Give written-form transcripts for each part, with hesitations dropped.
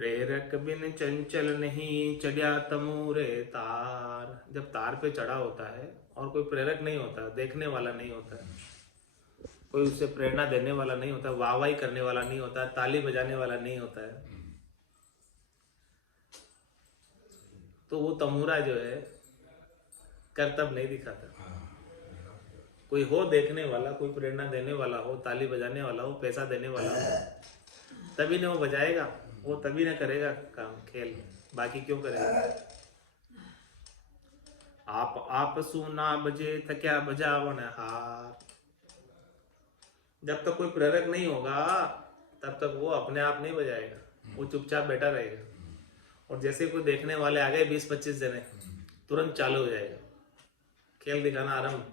प्रेरक बिन चंचल नहीं चढ़िया तमूरे तार। जब तार पे चढ़ा होता है और कोई प्रेरक नहीं होता, देखने वाला नहीं होता है, कोई उससे प्रेरणा देने वाला नहीं होता, वाहवाही करने वाला नहीं होता, ताली बजाने वाला नहीं होता है, तो वो तमूरा जो है करतब नहीं दिखाता। कोई हो देखने वाला, कोई प्रेरणा देने वाला हो, ताली बजाने वाला हो, पैसा देने वाला हो, तभी ना वो बजाएगा, वो तभी ना करेगा काम खेल, बाकी क्यों करेगा। आप सुना बजे थक्या बजावन हार। जब तक कोई प्रेरक नहीं होगा तब तक वो अपने आप नहीं बजाएगा, वो चुपचाप बैठा रहेगा। और जैसे कोई देखने वाले आ गए 20-25 जने, तुरंत चालू हो जाएगा खेल दिखाना आरंभ।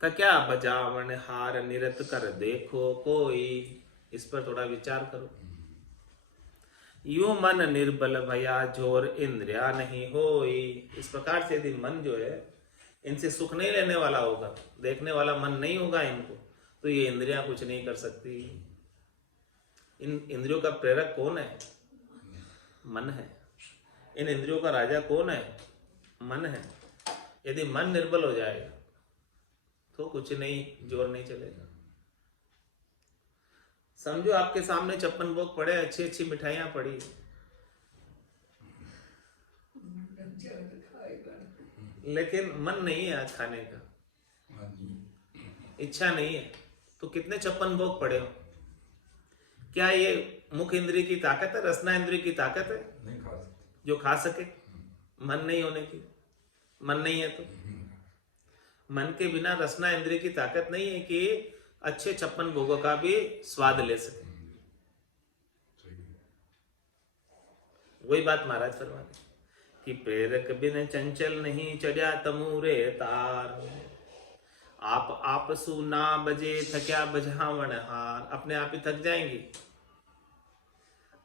थक्या बजावन हार निरत कर देखो कोई। इस पर थोड़ा विचार करो। यूं मन निर्बल भया झोर इंद्रिया नहीं होई। इस प्रकार से यदि मन जो है इनसे सुख नहीं लेने वाला होगा, देखने वाला मन नहीं होगा इनको, तो ये इंद्रियां कुछ नहीं कर सकती। इन इंद्रियों का प्रेरक कौन है? मन है। इन इंद्रियों का राजा कौन है? मन है। यदि मन निर्बल हो जाएगा तो कुछ नहीं, जोर नहीं चलेगा। समझो आपके सामने 56 भोग पड़े, अच्छी अच्छी मिठाइयां पड़ी, लेकिन मन नहीं है आज खाने का, इच्छा नहीं है, तो कितने 56 भोग पड़े हो? क्या ये मुख इंद्रिय की ताकत है, रसना इंद्रिय की ताकत है? नहीं खा सकते। जो खा सके? मन नहीं होने की। मन नहीं है तो मन के बिना रसना इंद्रिय की ताकत नहीं है कि अच्छे 56 भोगों का भी स्वाद ले सके। वही बात महाराज फरमाते कि प्रेरक बिन चंचल नहीं चढ़िया तमूरे तार। आप सुना बजे थक्या बजावन हार। अपने आप ही थक जाएंगी।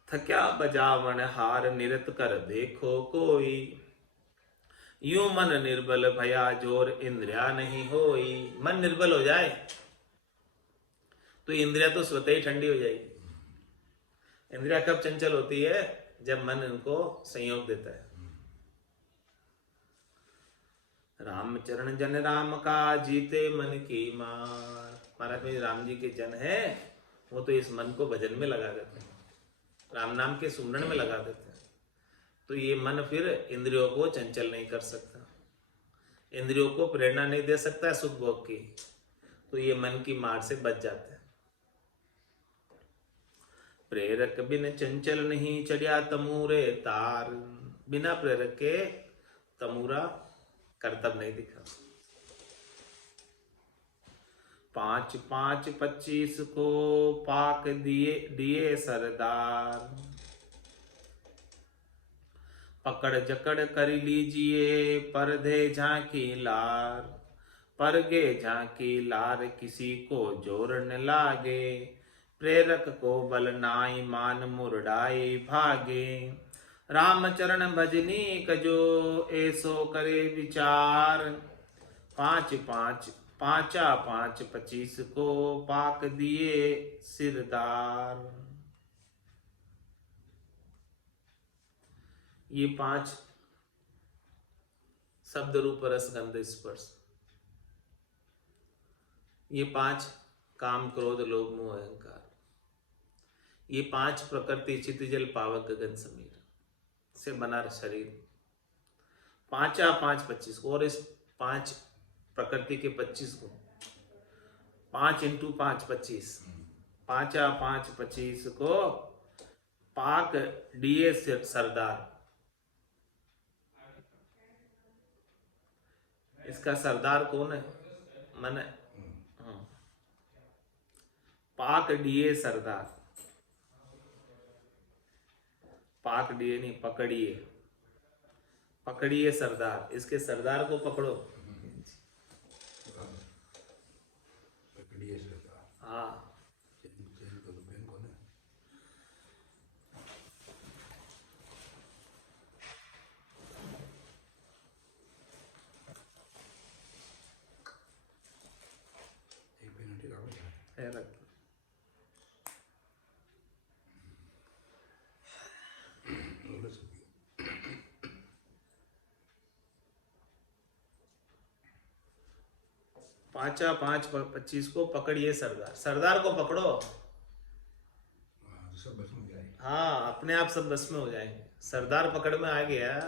थक्या बजावन हार निरत कर देखो कोई। यूं मन निर्बल भया जोर इंद्रिया नहीं होई। मन निर्बल हो जाए तो इंद्रिया तो स्वतः ही ठंडी हो जाएगी। इंद्रिया कब चंचल होती है? जब मन इनको संयोग देता है। रामचरण जन राम का जीते मन की मार। महाराज में राम जी के जन है, वो तो इस मन को भजन में लगा देते हैं, राम नाम के सुमरण में लगा देते हैं। तो ये मन फिर इंद्रियों को चंचल नहीं कर सकता, इंद्रियों को प्रेरणा नहीं दे सकता सुख भोग की, तो ये मन की मार से बच जाते हैं। प्रेरक बिन चंचल नहीं चढ़िया तमूरे तार। बिना प्रेरक के तमूरा करतब नहीं दिखा। 5-5-25 को पाक दिए सरदार। पकड़ जकड़ कर लीजिए परधे झांकी लार। परगे झांकी लार किसी को जोर न लागे। प्रेरक को बल नाई मान मुरडाई भागे। रामचरण भजनी कजो ऐसो करे विचार। 5-5-25 को पाक दिए सिरदार। ये 5 शब्द रूप रस गंध स्पर्श, ये 5 काम क्रोध लोभ मोह अहंकार, ये 5 प्रकृति चित्त जल पावक गगन समीर से बना शरीर। 5-5-25 को, और इस 5 प्रकृति के 25 को 5 × 5-25, 5-5-25 को पाक दिए सरदार। इसका सरदार कौन है? मन है। पाक दिए सरदार, पाक दिए नहीं, पकड़िए, पकड़िए सरदार। इसके सरदार को पकड़ो। हाँ, 5 5 25 को पकड़िए सरदार। सरदार को पकड़ो, सब बस में जाए। हाँ अपने आप सब बस में हो जाएंगे। सरदार पकड़ में आ गया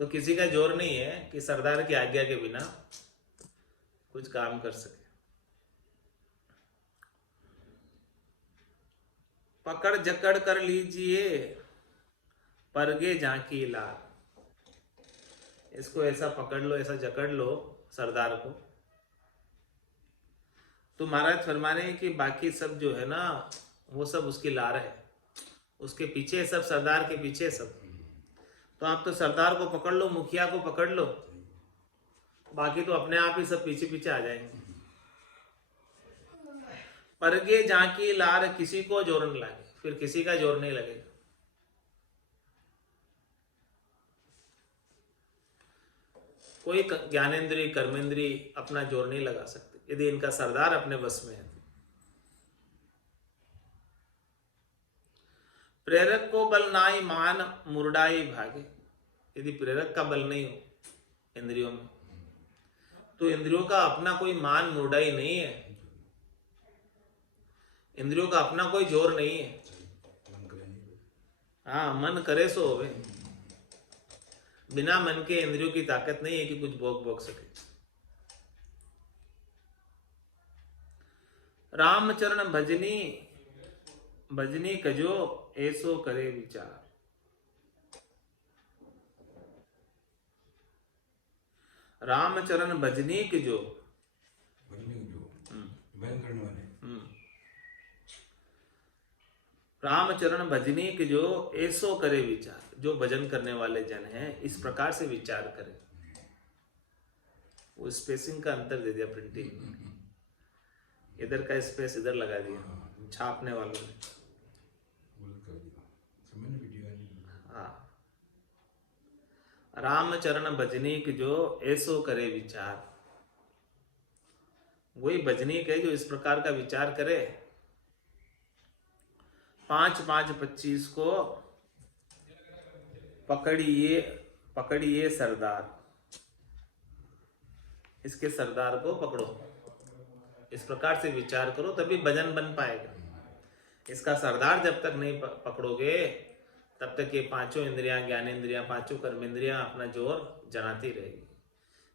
तो किसी का जोर नहीं है कि सरदार की आज्ञा के बिना कुछ काम कर सके। पकड़ जकड़ कर लीजिए परगे झांकी लाल। इसको ऐसा पकड़ लो, ऐसा जकड़ लो सरदार को। तो महाराज फरमा रहे हैं कि बाकी सब जो है ना वो सब उसकी लार है, उसके पीछे सब, सरदार के पीछे सब। तो आप तो सरदार को पकड़ लो, मुखिया को पकड़ लो, बाकी तो अपने आप ही सब पीछे पीछे आ जाएंगे। परगे झांकी लार, किसी को जोर न लगे, फिर किसी का जोर नहीं लगेगा। कोई ज्ञानेंद्री कर्मेंद्री अपना जोर नहीं लगा सकते यदि इनका सरदार अपने बस में है। प्रेरक को बल नाई मान मुरडाई भागे। यदि प्रेरक का बल नहीं हो इंद्रियों में तो इंद्रियों का अपना कोई मान मुरडाई नहीं है, इंद्रियों का अपना कोई जोर नहीं है। हाँ मन करे सो होवे, बिना मन के इंद्रियों की ताकत नहीं है कि कुछ भोग सके। रामचरण भजनी भजनी कजो ऐसो करे विचार। रामचरण भजनी जो भजन करने वाले, रामचरण भजनी जो ऐसो करे विचार। जो भजन करने वाले जन हैं इस प्रकार से विचार करें। वो स्पेसिंग का अंतर दे दिया प्रिंटिंग में, इधर का स्पेस इधर लगा दिया छापने वालों ने। हाँ, रामचरण भजनीक जो ऐसो करे विचार। वही भजनीक है जो इस प्रकार का विचार करे। 5 5 25 को पकड़िए पकड़िए सरदार। इसके सरदार को पकड़ो, इस प्रकार से विचार करो तभी भजन बन पाएगा। इसका सरदार जब तक नहीं पकड़ोगे तब तक ये पांचों इंद्रियां, ज्ञानेंद्रियां, पांचों कर्मेंद्रियां अपना जोर जनाती रहेगी।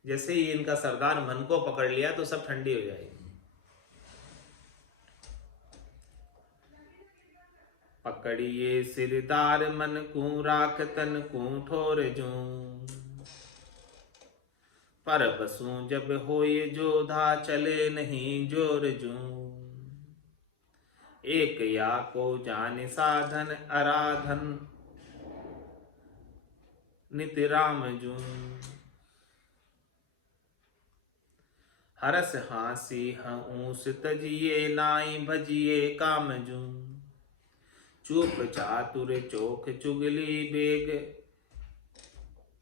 जैसे ही इनका सरदार मन को पकड़ लिया तो सब ठंडी हो जाएगी। पकड़िए सिरदार मन को राख तन को ठोर जू। पर बसू जब होए जोधा चले नहीं जोर जू। एक या को जान साधन आराधन नित राम जू। हरस हासी हूस तजिए नाई भजिए काम जू। चुप चातुर चोख चुगली बेग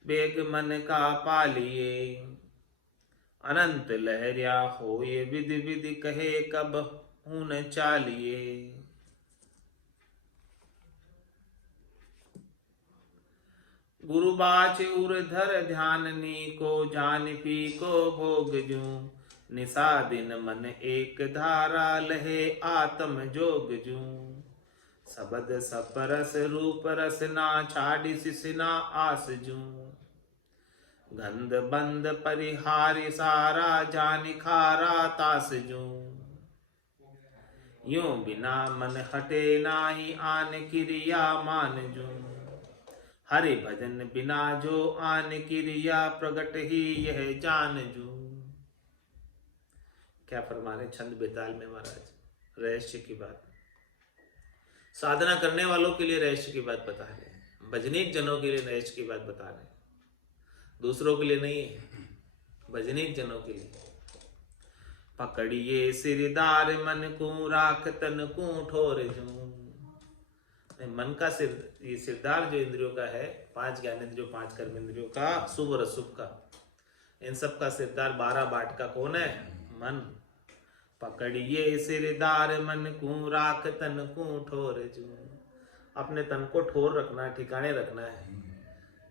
बेग मन का पालिए। अनंत लहरिया होए विधि विधि कहे कब हून चालिए। गुरु बाच उर्धर ध्यान नी को जान पी को भोग जू। निशा दिन मन एक धारा लहे आत्म जोग जू। सबद सपरस रूप रस ना छाड़ी सिसना आस जू। गंध बंद परिहारी सारा जान खारा तास जू। यूं बिना मन हटे नाही आन क्रिया मान जू। हरि भजन बिना जो आन क्रिया प्रगट ही यह जान जू। क्या फरमा रहे छंद बेताल में महाराज, रहस्य की बात। साधना करने वालों के लिए रहस्य की बात बता रहे हैं, भजनीक जनों के लिए रहस्य की बात बता रहे हैं, दूसरों के लिए नहीं है, भजनीक जनों के लिए। पकड़िए सिरदार मन को राख तन को ठोर जू। मन का सिर, ये सिरदार जो इंद्रियों का है, 5 ज्ञानेंद्रियों 5 कर्मेंद्रियों का, शुभ और अशुभ का, इन सब का सिरदार 12 बाट का कौन है? मन। पकड़िए सिरदार मन को राख तन को ठोर जू। अपने तन को ठोर रखना है, ठिकाने रखना है,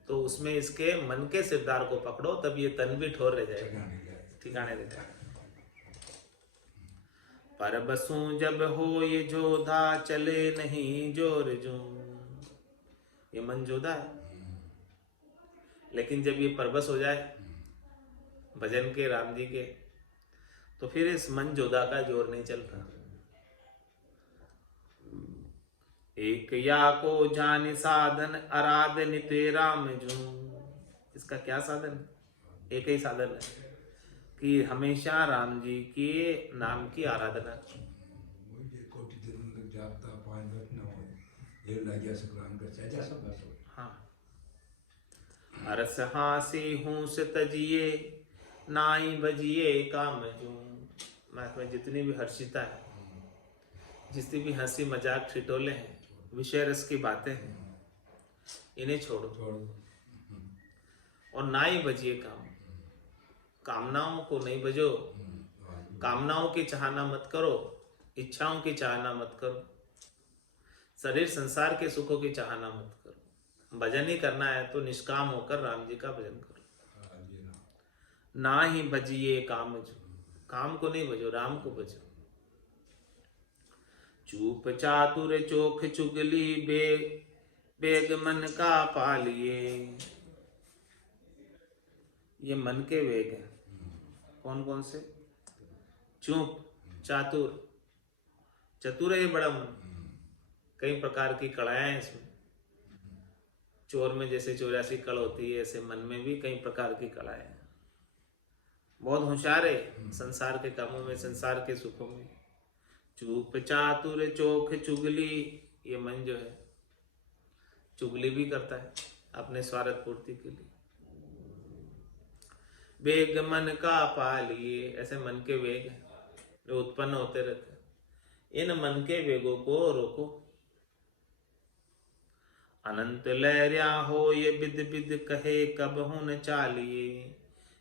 तो उसमें इसके मन के सिरदार को पकड़ो तब ये तन भी ठोर रह जाएगा। ठिकाने देता है। पर बसूं जब हो ये जोधा, चले नहीं जोर जो। ये मन जोधा है, लेकिन जब ये परबस हो जाए भजन के, राम जी के, तो फिर इस मन जोधा का जोर नहीं चलता। एक या को जान साधन, आराधन ते राम जो। इसका क्या साधन है? एक ही साधन है कि हमेशा राम जी के नाम की आराधना। हाँ, अरस हासी हूँ से तजिए, नाई बजिए काम जो। महात्मा जितनी भी हर्षिता है, जितनी भी हंसी मजाक ठिठोले हैं, विषय रस की बातें हैं, इन्हें छोड़ो और ना ही बजिए काम। कामनाओं को नहीं बजो, कामनाओं की चाहना मत करो, इच्छाओं की चाहना मत करो, शरीर संसार के सुखों की चाहना मत करो। भजन ही करना है तो निष्काम होकर राम जी का भजन करो। ना ही बजिए काम जो, काम को नहीं बजो, राम को बजो। चूप चातुर चोख चुगली, बेग मन का पालिए। ये मन के वेग हैं। कौन कौन से? चूप, चातुर, चतुर है ये बड़ा मन। कई प्रकार की कलाएं हैं इसमें। चोर में जैसे 84 कल होती है, ऐसे मन में भी कई प्रकार की कलाएं हैं। बहुत होशियार है संसार के कामों में, संसार के सुखों में। चूप चातुर चोख चुगली, ये मन जो है चुगली भी करता है अपने स्वार्थ पूर्ति के लिए। वेग मन का पालिए, ऐसे मन के वेग हैं जो उत्पन्न होते रहते हैं। इन मन के वेगों को रोको। अनंत लहरिया हो ये बिद बिद कहे, कब हूं न चालिए।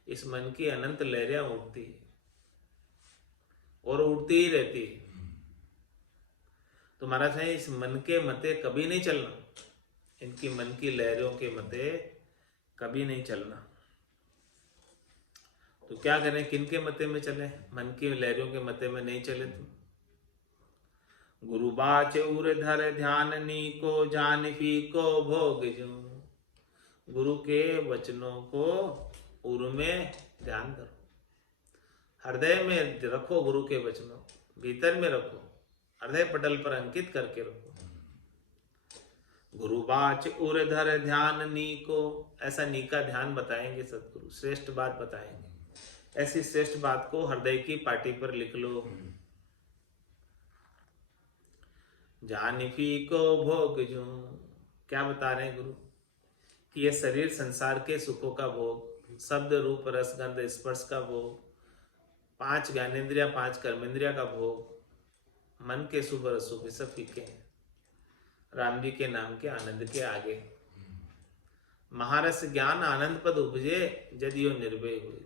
इस मन की अनंत लहरियां उठती है और उठती ही रहती है। तो महाराज है, इस मन के मते कभी नहीं चलना। इनकी मन की लहरों के मते कभी नहीं चलना। तो क्या करें, किन के मते में चले? मन की लहरों के मते में नहीं चले तो गुरु बाच उर धर ध्यान, नी को जान पी को भोग जो। गुरु के वचनों को उर में ध्यान करो, हृदय में रखो। गुरु के वचनों भीतर में रखो, हृदय पटल पर अंकित करके रखो। गुरु बाच उर धर ध्यान, नी को, ऐसा नी का ध्यान बताएंगे सतगुरु, श्रेष्ठ बात बताएंगे। ऐसी श्रेष्ठ बात को हृदय की पाटी पर लिख लो। जानिफी को भोग जो। क्या बता रहे हैं गुरु? कि ये शरीर संसार के सुखों का भोग, शब्द रूप रस गंध स्पर्श का भोग, 5 ज्ञानेंद्रिया 5 कर्मेंद्रिया का भोग, मन के शुभ रसों के सब फीके हैं राम जी के नाम के आनंद के आगे। महारस ज्ञान आनंद पद उपजे, जदियो निर्भय हुए।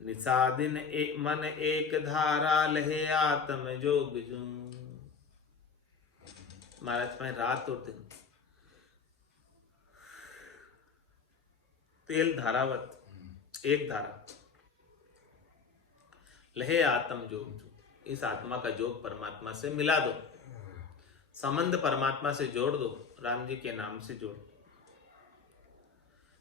निसादिन मन एक धारा, लहे आत्म जोग जू। महाराज में रात और दिन तेल धारावत, एक धारा। लहे आत्म जोग जू, इस आत्मा का जोग परमात्मा से मिला दो, संबंध परमात्मा से जोड़ दो, राम जी के नाम से जोड़ दो।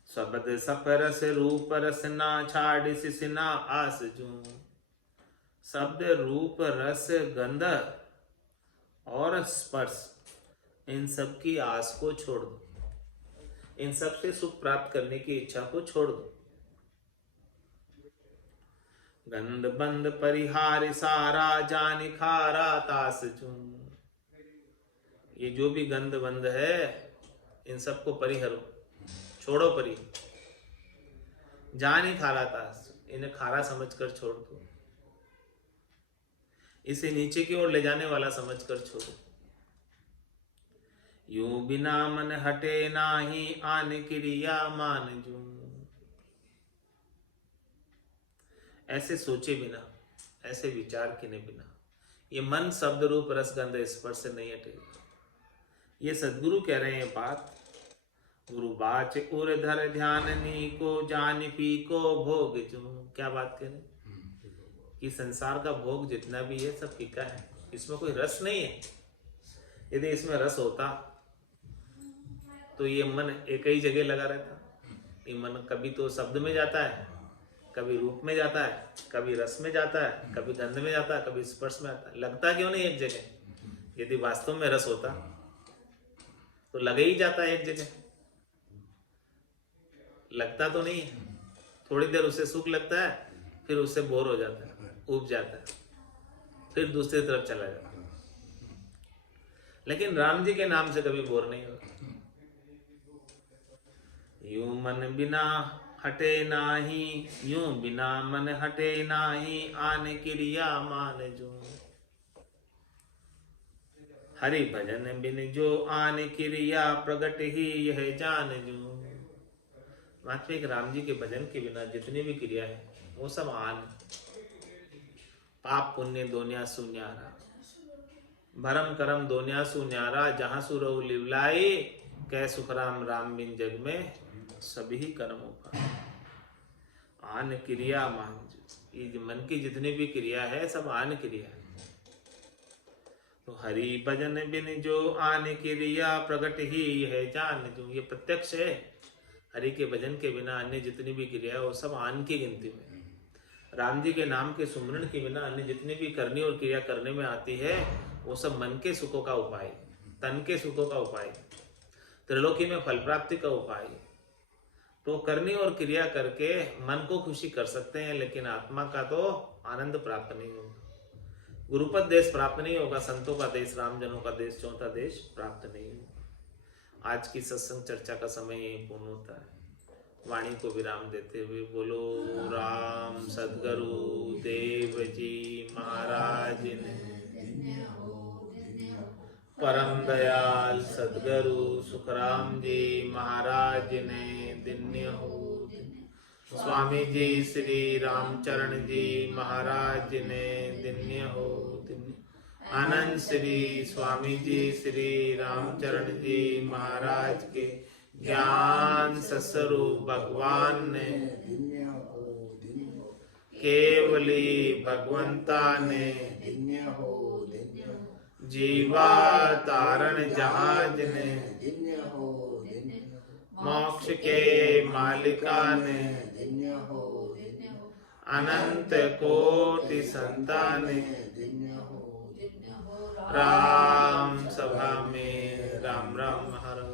शब्द सपरस रूप रस ना, छाड़ सिना आस जू। शब्द रूप रस गंध और स्पर्श, इन सब की आस को छोड़ दो, इन सब से सुख प्राप्त करने की इच्छा को छोड़ दो। गंध बंद परिहार सारा, जान खारा तास जू। ये जो भी गंध बंद है, इन सबको परिहरो, छोड़ो परी। जान ही खारा तास, इन्हें खारा समझकर छोड़ दो, इसे नीचे की ओर ले जाने वाला समझकर छोड़ो। यूं बिना मन हटे नाही, आन क्रिया मान जू। ऐसे सोचे बिना, ऐसे विचार किए बिना ये मन शब्द रूप रस गंध स्पर्श से नहीं हटेगा। ये सदगुरु कह रहे हैं बात, गुरु बाच उर धर ध्यान नी को जान पी को भोग चू। क्या बात करें कि संसार का भोग जितना भी है सब फीका है, इसमें कोई रस नहीं है। यदि इसमें रस होता तो ये मन एक ही जगह लगा रहता। ये मन कभी तो शब्द में जाता है, कभी रूप में जाता है, कभी रस में जाता है, कभी गंध में जाता है, कभी स्पर्श में आता है। लगता क्यों नहीं एक जगह? यदि वास्तव में रस होता तो लगे ही जाता है एक जगह। लगता तो नहीं है, थोड़ी देर उसे सुख लगता है, फिर उससे बोर हो जाता है, उब जाता है, फिर दूसरी तरफ चला जाता है। लेकिन राम जी के नाम से कभी बोर नहीं होता। यूं मन बिना हटे नाही, यूं बिना मन हटे नाही, आन क्रिया मान जो। हरि भजन बिन जो आन क्रिया, प्रगट ही यह जान जो। वास्तविक राम जी के भजन के बिना जितनी भी क्रिया है वो सब आन। पाप पुण्य दोनिया सु न्यारा, भरम करम दोनिया सु न्यारा, जहां सु रहु लिवलाए, कै सुख राम राम बिन जग में सभी कर्मों का। आन क्रिया मान जो। ये मन की जितनी भी क्रिया है सब आन क्रिया है। तो हरि भजन बिन जो आन क्रिया, प्रगट ही है जान जो। ये प्रत्यक्ष है, हरि के भजन के बिना अन्य जितनी भी क्रिया है वो सब आन की गिनती में। राम जी के नाम के सुमरण के बिना अन्य जितनी भी करनी और क्रिया करने में आती है वो सब मन के सुखों का उपाय, तन के सुखों का उपाय, त्रिलोकी में फल प्राप्ति का उपाय। तो करनी और क्रिया करके मन को खुशी कर सकते हैं, लेकिन आत्मा का तो आनंद प्राप्त नहीं होगा, गुरुपद देश प्राप्त नहीं होगा, संतों का देश, रामजनों का देश, चौथा देश प्राप्त नहीं होगा। आज की सत्संग चर्चा का समय यही पूर्ण होता है। वाणी को विराम देते हुए बोलो राम सद्गुरु देव जी महाराज ने, परम दयाल सद्गुरु सुखराम जी महाराज ने दिन्य हो। स्वामी जी श्री रामचरण जी महाराज ने दिन्य हो। आनंद श्री स्वामी जी श्री रामचरण जी महाराज के ज्ञान सस्वरूप भगवान ने, केवली भगवंता ने, जीवा तारण जहाज ने, मोक्ष के मालिका ने, अनंत कोटि संताने, राम सभा में राम राम महाराज।